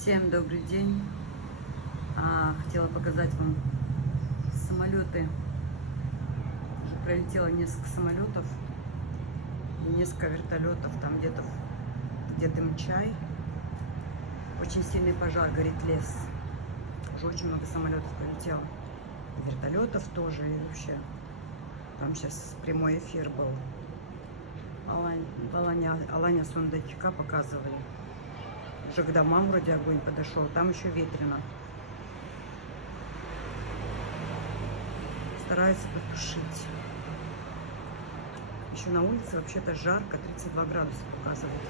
Всем добрый день. Хотела показать вам самолеты. Уже пролетело несколько самолетов и несколько вертолетов. Там где Дымчай. Очень сильный пожар, горит лес. Уже очень много самолетов пролетело. Вертолетов тоже и вообще. Там сейчас прямой эфир был. Аланя Сундачка показывали. Уже к домам вроде огонь подошел. Там еще ветрено. Стараются потушить. Еще на улице вообще-то жарко. 32 градуса показывает.